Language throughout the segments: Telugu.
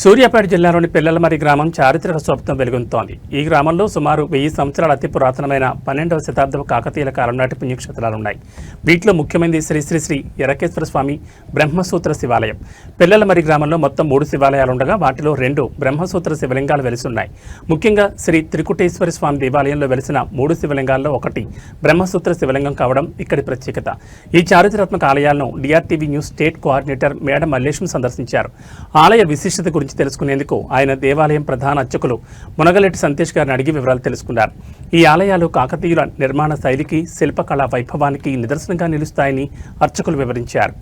సూర్యాపేట జిల్లాలోని పిల్లలమర్రి గ్రామం చారిత్రక శోభతో వెలుగొందుతోంది. ఈ గ్రామంలో సుమారు 1000 సంవత్సరాల అతి పురాతనమైన 12వ శతాబ్దపు కాకతీయుల కాలం నాటి పుణ్యక్షేత్రాలున్నాయి. వీటిలో ముఖ్యమైనది శ్రీ శ్రీ శ్రీ ఎరకేశ్వర స్వామి బ్రహ్మసూత్ర శివాలయం. పిల్లలమర్రి గ్రామంలో మొత్తం 3 శివాలయాలుండగా వాటిలో 2 బ్రహ్మసూత్ర శివలింగాలు వెలిసున్నాయి. ముఖ్యంగా శ్రీ త్రికుటేశ్వర స్వామి దేవాలయంలో వెలిసిన 3 శివలింగాల్లో ఒకటి బ్రహ్మసూత్ర శివలింగం కావడం ఇక్కడి ప్రత్యేకత. ఈ చారిత్రాత్మక ఆలయాలను డిఆర్టీవీ న్యూస్ స్టేట్ కోఆర్డినేటర్ మేడ మల్లేశం సందర్శించారు. ఆలయ విశిష్టత గురించి తెలుసుకునేందుకు ఆయన దేవాలయం ప్రధాన అర్చకులు మునగలెట్టి సంతేష్ గారిని అడిగి వివరాలు తెలుసుకున్నారు. ఈ ఆలయాలు కాకతీయుల నిర్మాణ శైలికి, శిల్పకళా వైభవానికి నిదర్శనంగా నిలుస్తాయని అర్చకులు వివరించారు.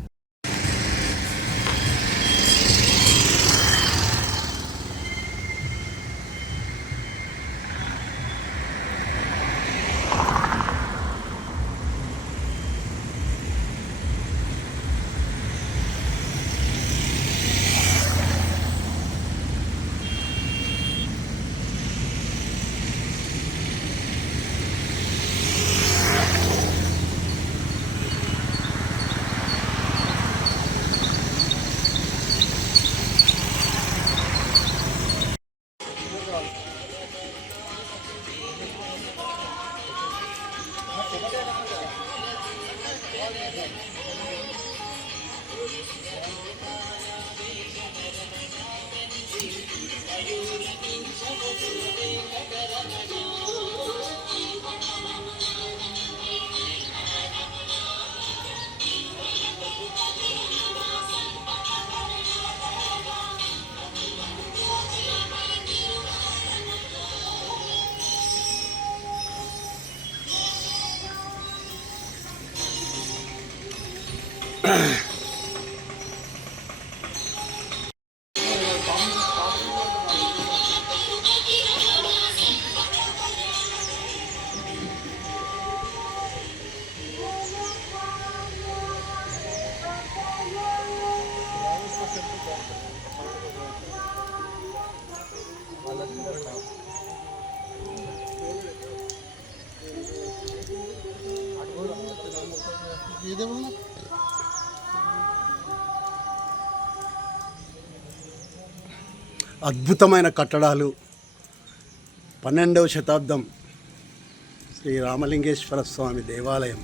అద్భుతమైన కట్టడాలు 12వ శతాబ్దం శ్రీ రామలింగేశ్వర స్వామి దేవాలయం.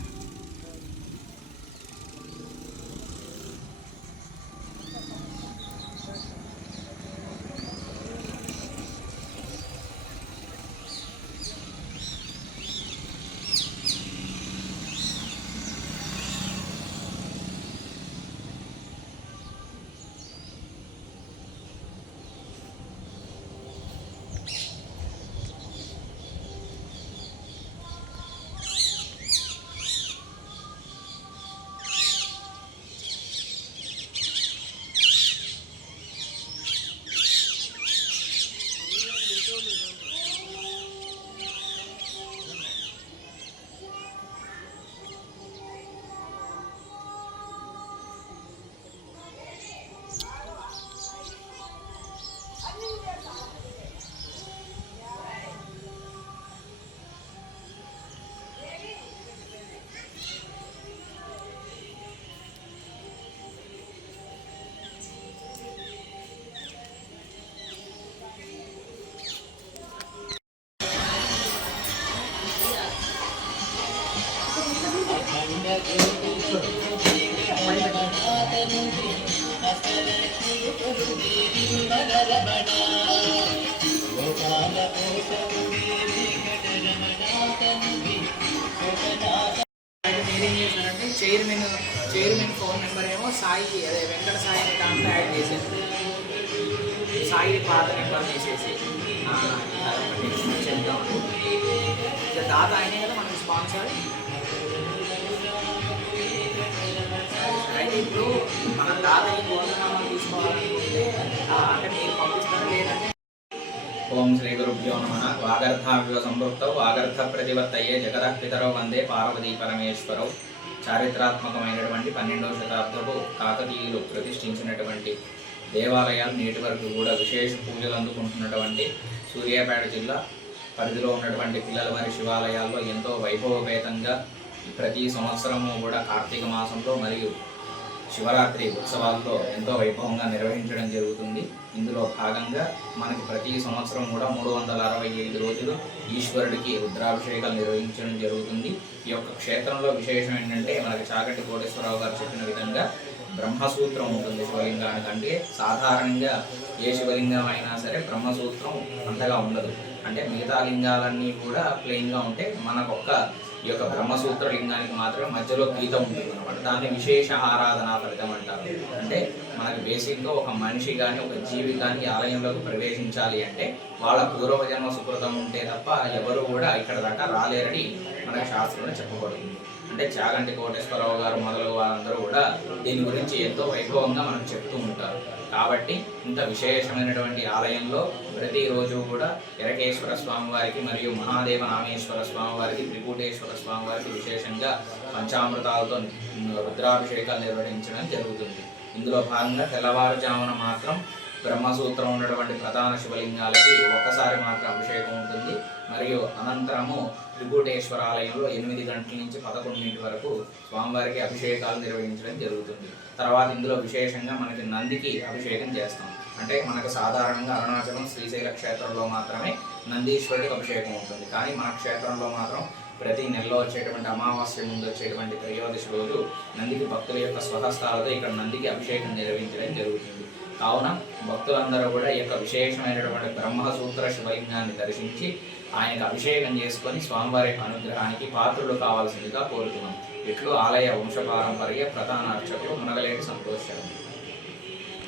చైర్మన్ ఫోన్ నెంబర్ ఏమో సాయి, అదే వెంకట సాయి దాంట్లో యాడ్ చేశాను. సాయి పాత నెంబర్ తీసేసి చేద్దాం. దాదా అయినా కదా మనకి స్పాన్సర్. అయితే ఇప్పుడు మన దాదా ఈ భోజనాలు తీసుకోవాలనుకుంటే అంటే మీరు పంపిస్తారా లేదంటే. ఓం శ్రీ గురుభ్యో నమః. వాగర్థావ్య సంపృక్తౌ వాగర్థ ప్రతివర్తయే జగతః పితరౌ వందే పార్వతీ పరమేశ్వరౌ. చారిత్రాత్మకమైనటువంటి 12వ శతాబ్దపు కాకతీయులు ప్రతిష్ఠించినటువంటి దేవాలయాలు నేటి వరకు కూడా విశేష పూజలు అందుకుంటున్నటువంటి సూర్యాపేట జిల్లా పరిధిలో ఉన్నటువంటి పిల్లలమర్రి శివాలయాల్లో ఎంతో వైభవపేతంగా ప్రతి సంవత్సరము కూడా కార్తీక మాసంలో మరియు శివరాత్రి ఉత్సవాల్లో ఎంతో వైభవంగా నిర్వహించడం జరుగుతుంది. ఇందులో భాగంగా మనకి ప్రతి సంవత్సరం కూడా 365 రోజులు ఈశ్వరుడికి రుద్రాభిషేకాలు నిర్వహించడం జరుగుతుంది. ఈ యొక్క క్షేత్రంలో విశేషం ఏంటంటే మనకి చాగంటి కోటేశ్వరరావు గారు చెప్పిన విధంగా బ్రహ్మసూత్రం ఉంటుంది శివలింగానికి. అంటే సాధారణంగా ఏ శివలింగం అయినా సరే బ్రహ్మసూత్రం అంతగా ఉండదు. అంటే మిగతా లింగాలన్నీ కూడా ప్లెయిన్గా ఉంటే మనకొక్క ఈ యొక్క బ్రహ్మసూత్ర లింగానికి మాత్రమే మధ్యలో గీత ఉంటుంది అనమాట. దాన్ని విశేష ఆరాధనా ఫలితం అంటారు. అంటే మనకి బేసిక్గా ఒక మనిషి కానీ ఒక జీవి కానీ ఆలయంలోకి ప్రవేశించాలి అంటే వాళ్ళ పూర్వజన్మ సుకృతం ఉంటే తప్ప ఎవరు కూడా ఇక్కడ దాకా రాలేరని మనకి శాస్త్రంలో చెప్పబడుతుంది. అంటే చాగంటి కోటేశ్వరరావు గారు మొదలు వారందరూ కూడా దీని గురించి ఎంతో వైభవంగా మనకు చెప్తూ ఉంటారు. కాబట్టి ఇంత విశేషమైనటువంటి ఆలయంలో ప్రతిరోజు కూడా ఎరకేశ్వర స్వామి వారికి మరియు మహాదేవ నామేశ్వర స్వామి వారికి, త్రికూటేశ్వర స్వామి వారికి విశేషంగా పంచామృతాలతో రుద్రాభిషేకాలు నిర్వహించడం జరుగుతుంది. ఇందులో భాగంగా తెల్లవారుజామున మాత్రం బ్రహ్మసూత్రం ఉన్నటువంటి ప్రధాన శివలింగాలకి ఒక్కసారి మాత్రం అభిషేకం ఉంటుంది. మరియు అనంతరము త్రికూటేశ్వర ఆలయంలో 8 గంటల నుంచి 11 వరకు స్వామివారికి అభిషేకాలు నిర్వహించడం జరుగుతుంది. తర్వాత ఇందులో విశేషంగా మనకి నందికి అభిషేకం చేస్తాం. అంటే మనకు సాధారణంగా అరుణాచలం శ్రీశైల క్షేత్రంలో మాత్రమే నందీశ్వరుడికి అభిషేకం ఉంటుంది. కానీ మన క్షేత్రంలో మాత్రం ప్రతి నెలలో వచ్చేటువంటి అమావాస్య ముందు వచ్చేటువంటి త్రయోదశి రోజు నందికి భక్తుల యొక్క స్వహస్తాలతో ఇక్కడ నందికి అభిషేకం నిర్వహించడం జరుగుతుంది. కావున భక్తులందరూ కూడా ఈ యొక్క విశేషమైనటువంటి బ్రహ్మసూత్ర శివలింగాన్ని దర్శించి ఆయనకు అభిషేకం చేసుకొని స్వామివారి అనుగ్రహానికి పాత్రులు కావాల్సిందిగా కోరుతున్నాం. ఇట్లు ఆలయ వంశపారంపర్య ప్రధాన అర్చకులు మునగలేటి సంతోష్ శర్మ.